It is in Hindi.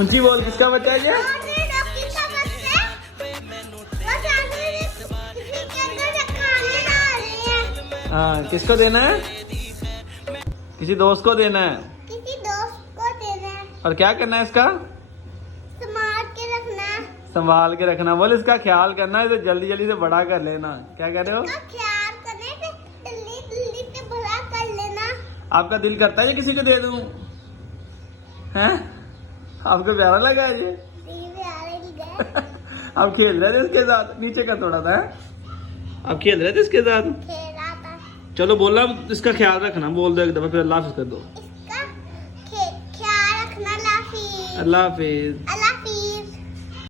ऊंची बोल, किसका बच्चा है ये? हाँ, किसको देना है? किसी दोस्त को देना है। किसी दोस्त को देना है। और क्या करना है इसका? संभाल के रखना। संभाल के रखना। बोल, इसका ख्याल करना है, इसे जल्दी जल्दी से बड़ा कर लेना। क्या कह रहे हो? इसका ख्याल करने से जल्दी जल्दी से बड़ा कर लेना। आपका दिल करता है ये किसी को दे दूं? हैं? आपको प्यारा लगा है ये? आप खेल रहे थे इसके साथ? नीचे का थोड़ा था। आप खेल रहे थे इसके साथ? खेला था। चलो बोला, इसका ख्याल रखना। बोल दो एक दफा, फिर अल्लाह हाफिज कर दो। इसका ख्याल रखना। लाफी। अल्लाह हाफिज।